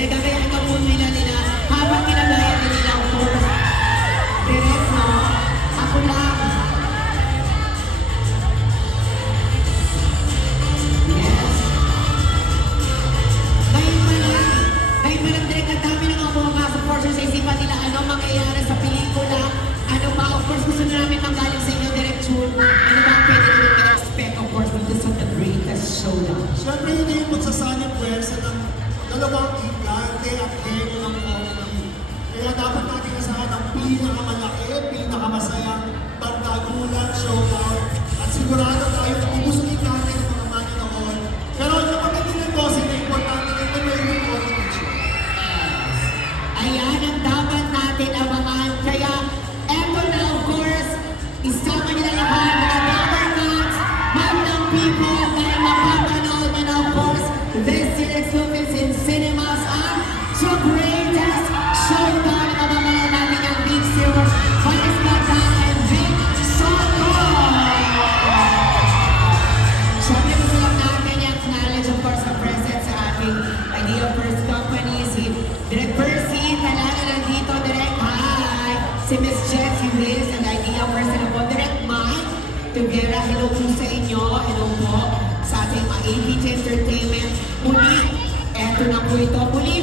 Direk, kaya ito po nila habang ginagaya nila ang course. Direk, no? Ako lang. Yes. Ngayon malang direk, ang dami na nga mga sa portion sa isipan nila, ano mangyayari sa pelikula, ano ba, of course, gusto na namin manggaling sa inyo, Direk Chun, ano ba ang pwede namin ma-expect, of course, dito sa The Greatest Showdown. Siyempre, yun yung magsasanib pwersa ng dalawang gigante at genyo ng comedy. Kaya dapat natin asahan ang pinakamalaki, pinakamasayang pagkagulan, showdown, at sigurado tayo na ubusugin natin ang mga maninood. Pero ang kapatid ng bossing na importante na ito may recognition. Ayan ang dapat natin abangan. Kaya, eto na, of course, isama nila lahat, mga governments, ng people, dahil mapapanood nyo na, of course, this year's movies in cinemas ang The Greatest Showdown. Mababala natin ang Big Zero, Vice Ganda, and Vic Soto. Siyempre, gusto lang natin i-acknowledge, of course, ang presence sa ating Idea First Company, si Direk Percy, talaga nandito, Direk, hi! Si Miss Jessie Liz, ang Idea First, ano po, Direk Mike Tugera, hello po sa inyo, hello po sa ating APT Entertainment. Muli, eto na po ito, muli